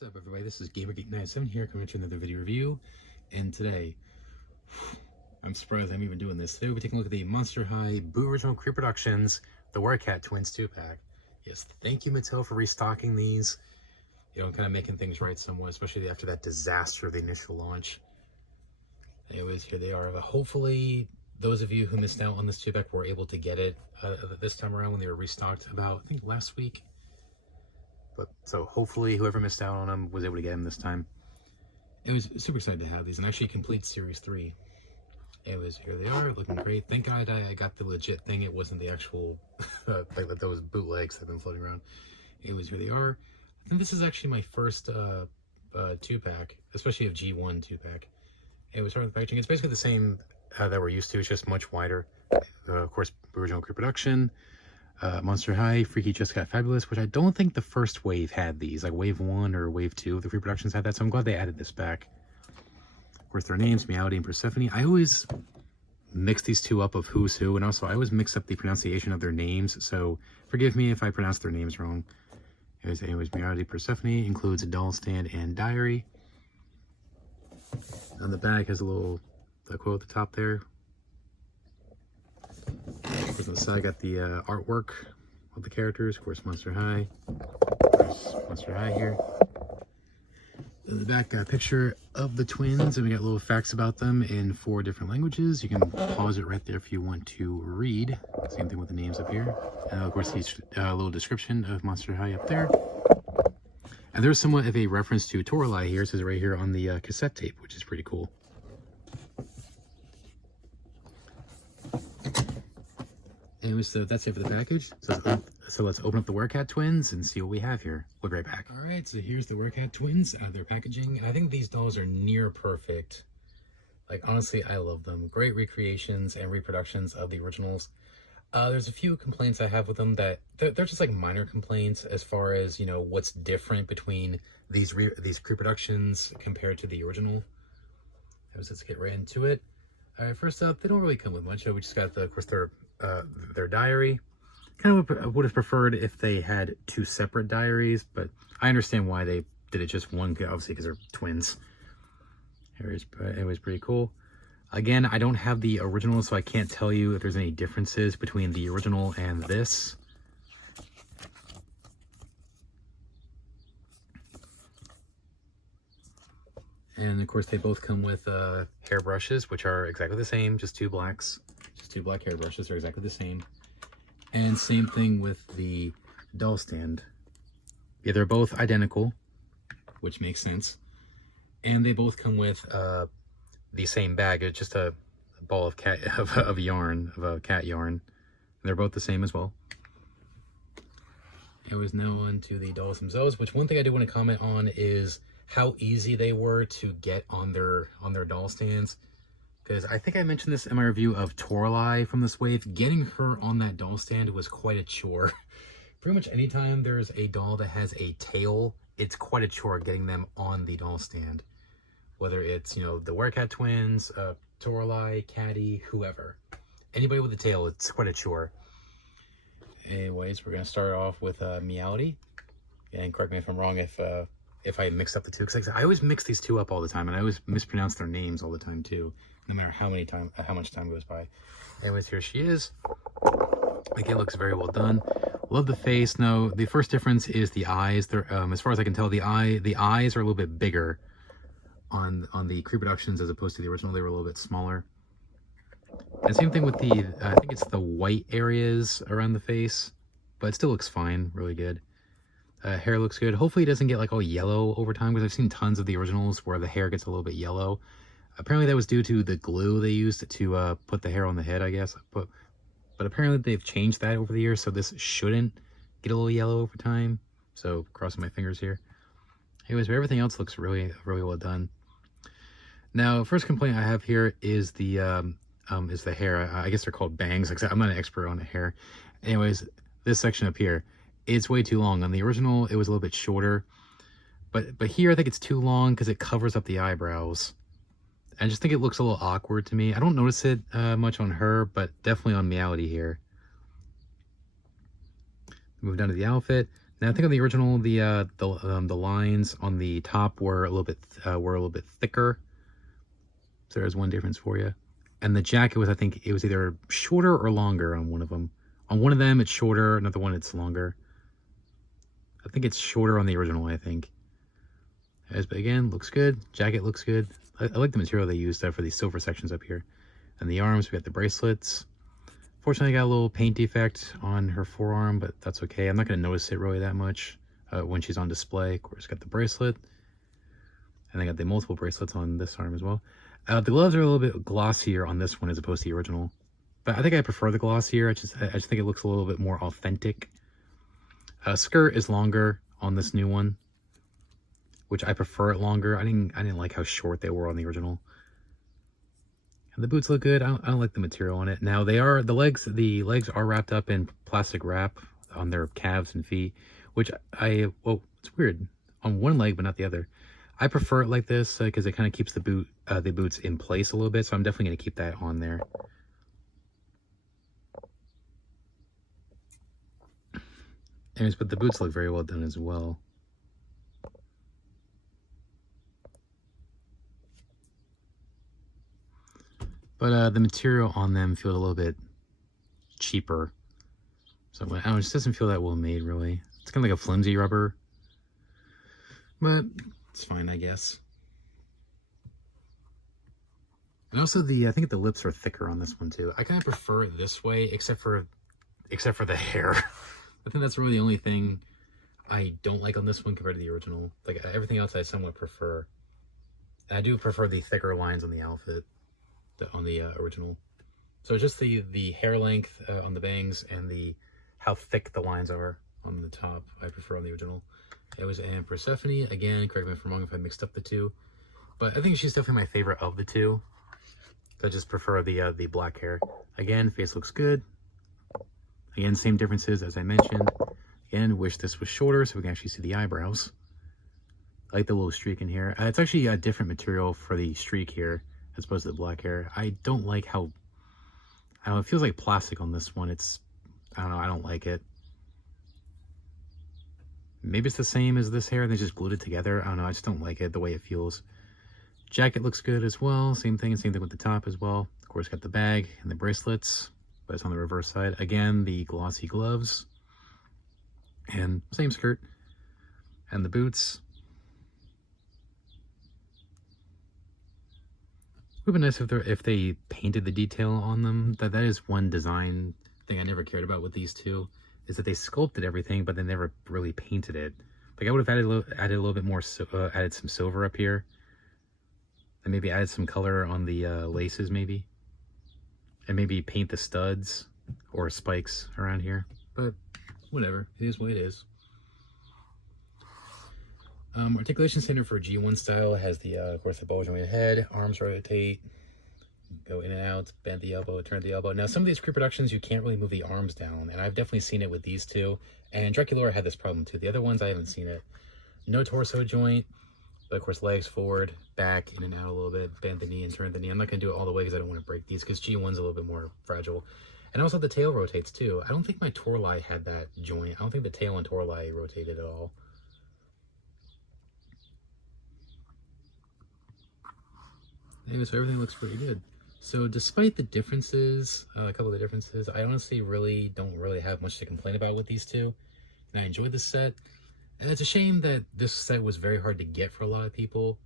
What's up, everybody? This is GamerGeek97 here, coming to another video review. And today, I'm surprised I'm even doing this. Today we'll be taking a look at the Monster High Boo-riginal Creeproductions, the Werecat Twins 2-pack. Yes, thank you, Mattel, for restocking these. You know, kind of making things right somewhat, especially after that disaster of the initial launch. Anyways, here they are. Hopefully, those of you who missed out on this 2-pack were able to get it this time around when they were restocked about, I think, last week. So hopefully whoever missed out on them was able to get them this time. It was super excited to have these and actually complete Series 3. Anyways, here they are, looking great. Thank God I got the legit thing. It wasn't the actual, like those bootlegs that have been floating around. Anyways, here they are. I think this is actually my first 2-pack, especially of G1 2-pack. Anyways, starting with the packaging. It's basically the same that we're used to. It's just much wider. Of course, original Creeproduction. Monster High, Freaky Just Got Fabulous, which I don't think the first wave had these, like Wave 1 or Wave 2 of the Creeproductions had that, so I'm glad they added this back. Of course, their names, Meowlody and Purrsephone. I always mix these two up of who's who, and also I always mix up the pronunciation of their names, so forgive me if I pronounce their names wrong. Anyways, Meowlody Purrsephone includes a doll stand and diary. On the back has a little quote at the top there. On the side, I got the artwork of the characters. Of course, Monster High. Of course, Monster High here. In the back, got a picture of the twins, and we got little facts about them in 4 different languages. You can pause it right there if you want to read. Same thing with the names up here. And of course, each little description of Monster High up there. And there's somewhat of a reference to Toralei here. It says right here on the cassette tape, which is pretty cool. Anyways, so that's it for the package. So let's open up the Werecat Twins and see what we have here. We'll be right back. All right, so here's the Werecat Twins, their packaging. And I think these dolls are near perfect. Like, honestly, I love them. Great recreations and reproductions of the originals. There's a few complaints I have with them that they're just like minor complaints as far as, you know, what's different between these reproductions compared to the original. Let's get right into it. All right, first up, they don't really come with much. We just got, of course, their diary. Kind of would have preferred if they had 2 separate diaries, but I understand why they did it just one, obviously because they're twins. It was pretty cool. Again, I don't have the original, so I can't tell you if there's any differences between the original and this. And of course, they both come with hairbrushes, which are exactly the same, just 2 blacks. Just 2 black hairbrushes are exactly the same. And same thing with the doll stand. Yeah, they're both identical, which makes sense. And they both come with the same bag. It's just a ball of cat yarn, of a cat yarn. And they're both the same as well. It was now on to the dolls themselves, which one thing I do want to comment on is how easy they were to get on their doll stands. Because I think I mentioned this in my review of Toralei from this wave. Getting her on that doll stand was quite a chore. Pretty much anytime there's a doll that has a tail, it's quite a chore getting them on the doll stand. Whether it's, you know, the Werecat Twins, Toralei, Caddy, whoever. Anybody with a tail, it's quite a chore. Anyways, we're going to start off with Meowlody. And correct me if I'm wrong if I mixed up the two. Because I always mix these two up all the time, and I always mispronounce their names all the time too. No matter how much time goes by. Anyways, here she is. Again, looks very well done. Love the face. No, the first difference is the eyes. They're as far as I can tell, the eyes are a little bit bigger on the Creeproductions as opposed to the original. They were a little bit smaller. And same thing with the I think it's the white areas around the face, but it still looks fine, really good. Hair looks good. Hopefully it doesn't get like all yellow over time, because I've seen tons of the originals where the hair gets a little bit yellow. Apparently that was due to the glue they used to put the hair on the head, I guess. But apparently they've changed that over the years, so this shouldn't get a little yellow over time. So crossing my fingers here. Anyways, but everything else looks really, really well done. Now, first complaint I have here is the hair. I guess they're called bangs. Like I said, I'm not an expert on the hair. Anyways, this section up here, it's way too long. On the original, it was a little bit shorter. But here, I think it's too long because it covers up the eyebrows. I just think it looks a little awkward to me. I don't notice it much on her, but definitely on Meowlody here. Move down to the outfit. Now I think on the original, the lines on the top were a little bit thicker. So there's one difference for you. And the jacket was, I think it was either shorter or longer on one of them. On one of them it's shorter, another one it's longer. I think it's shorter on the original, I think. But again, looks good. Jacket looks good. I like the material they used for these silver sections up here. And the arms, we got the bracelets. Fortunately, I got a little paint defect on her forearm, but that's okay. I'm not going to notice it really that much when she's on display. Of course, got the bracelet. And I got the multiple bracelets on this arm as well. The gloves are a little bit glossier on this one as opposed to the original. But I think I prefer the glossier. I just think it looks a little bit more authentic. Skirt is longer on this new one, which I prefer it longer. I didn't like how short they were on the original. And the boots look good. I don't like the material on it. Now the legs are wrapped up in plastic wrap on their calves and feet, which it's weird on one leg but not the other. I prefer it like this because it kind of keeps the boots in place a little bit, so I'm definitely going to keep that on there. Anyways, but the boots look very well done as well. But the material on them feels a little bit cheaper. So I don't know, it just doesn't feel that well made, really. It's kind of like a flimsy rubber. But it's fine, I guess. And also I think the lips are thicker on this one too. I kind of prefer it this way, except for the hair. I think that's really the only thing I don't like on this one compared to the original. Like everything else I somewhat prefer. And I do prefer the thicker lines on the outfit on the original. So just the hair length on the bangs and how thick the lines are on the top I prefer on the original. It was Anne Persephone. Again, correct me if I'm wrong if I mixed up the two. But I think she's definitely my favorite of the two. I just prefer the black hair. Again, face looks good. Again, same differences as I mentioned. Again, wish this was shorter so we can actually see the eyebrows. I like the little streak in here. It's actually a different material for the streak here as opposed to the black hair. I don't like how, I don't know, it feels like plastic on this one. I don't know, I don't like it. Maybe it's the same as this hair and they just glued it together. I don't know, I just don't like it the way it feels. Jacket looks good as well. Same thing with the top as well. Of course, got the bag and the bracelets, but it's on the reverse side. Again, the glossy gloves and same skirt and the boots. It would be nice if they painted the detail on them. That is one design thing I never cared about with these two, is that they sculpted everything, but they never really painted it. Like I would have added a little bit more, added some silver up here, and maybe added some color on the laces, maybe, and maybe paint the studs or spikes around here. But whatever, it is what it is. Articulation center for G1 style has of course, the ball jointed head, arms rotate, go in and out, bend the elbow, turn the elbow. Now, some of these Creeproductions, you can't really move the arms down, and I've definitely seen it with these two. And Draculaura had this problem too. The other ones, I haven't seen it. No torso joint, but of course, legs forward, back, in and out a little bit, bend the knee and turn the knee. I'm not going to do it all the way because I don't want to break these, because G1's a little bit more fragile. And also the tail rotates too. I don't think my Torlai had that joint. I don't think the tail on Torlai rotated at all. Anyway, so everything looks pretty good. So despite the differences, a couple of the differences, I honestly don't really have much to complain about with these two. And I enjoyed this set. And it's a shame that this set was very hard to get for a lot of people.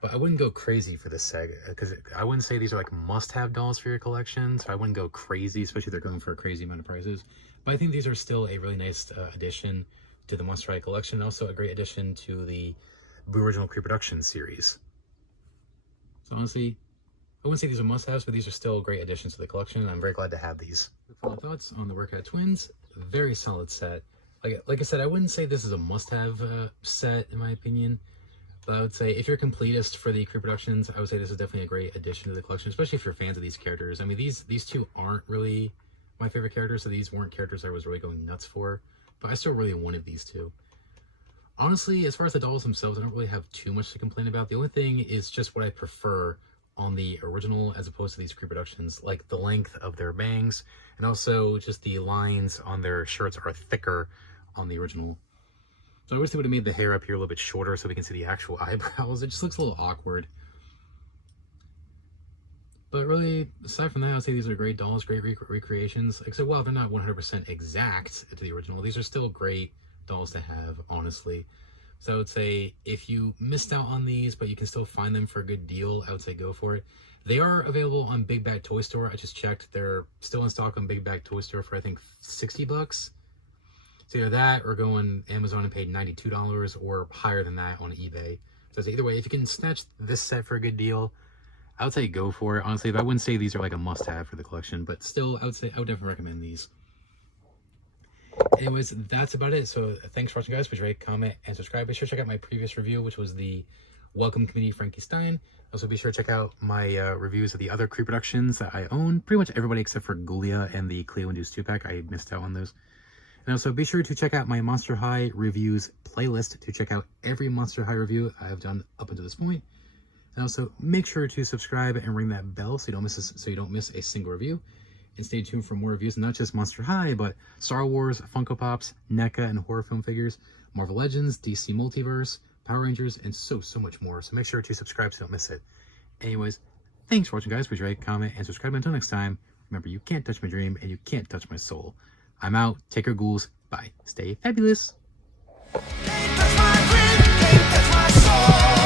But I wouldn't go crazy for this set, because I wouldn't say these are like must-have dolls for your collection. So I wouldn't go crazy, especially if they're going for a crazy amount of prices. But I think these are still a really nice addition to the Monster High collection. Also a great addition to the Boo-riginal Creeproduction series. So honestly, I wouldn't say these are must-haves, but these are still great additions to the collection, and I'm very glad to have these. Final thoughts on the Werecat Twins. Very solid set. Like I said, I wouldn't say this is a must-have set, in my opinion. But I would say, if you're a completist for the Creeproductions, I would say this is definitely a great addition to the collection, especially if you're fans of these characters. I mean, these two aren't really my favorite characters, so these weren't characters I was really going nuts for. But I still really wanted these two. Honestly, as far as the dolls themselves, I don't really have too much to complain about. The only thing is just what I prefer on the original as opposed to these Creeproductions, like the length of their bangs, and also just the lines on their shirts are thicker on the original. So I wish they would have made the hair up here a little bit shorter so we can see the actual eyebrows. It just looks a little awkward. But really, aside from that, I'd say these are great dolls, great recreations. Except, while they're not 100% exact to the original, these are still great dolls to have, honestly. So I would say if you missed out on these, but you can still find them for a good deal, I would say go for it. They are available on Big Bag Toy Store. I just checked. They're still in stock on Big Bag Toy Store for, I think, 60 bucks. So either that or go on Amazon and pay $92 or higher than that on eBay. So either way, if you can snatch this set for a good deal, I would say go for it. Honestly, I wouldn't say these are like a must-have for the collection, but still, I would definitely recommend these. Anyways, that's about it. So thanks for watching, guys. Please rate, comment, and subscribe. Be sure to check out my previous review, which was the Welcome Committee Frankenstein. Also, be sure to check out my reviews of the other Creeproductions that I own. Pretty much everybody except for Ghoulia and the Cleo-induced 2-pack. I missed out on those. And also, be sure to check out my Monster High reviews playlist to check out every Monster High review I have done up until this point. And also, make sure to subscribe and ring that bell so you don't miss a single review. And stay tuned for more reviews, not just Monster High, but Star Wars, Funko Pops, NECA and horror film figures, Marvel Legends, DC Multiverse, Power Rangers, and so much more. So make sure to subscribe so you don't miss it. Anyways, thanks for watching, guys. Please rate, comment, and subscribe. Until next time, remember, you can't touch my dream, and you can't touch my soul. I'm out. Take care, ghouls. Bye. Stay fabulous. Can't touch my dream, can't touch my soul.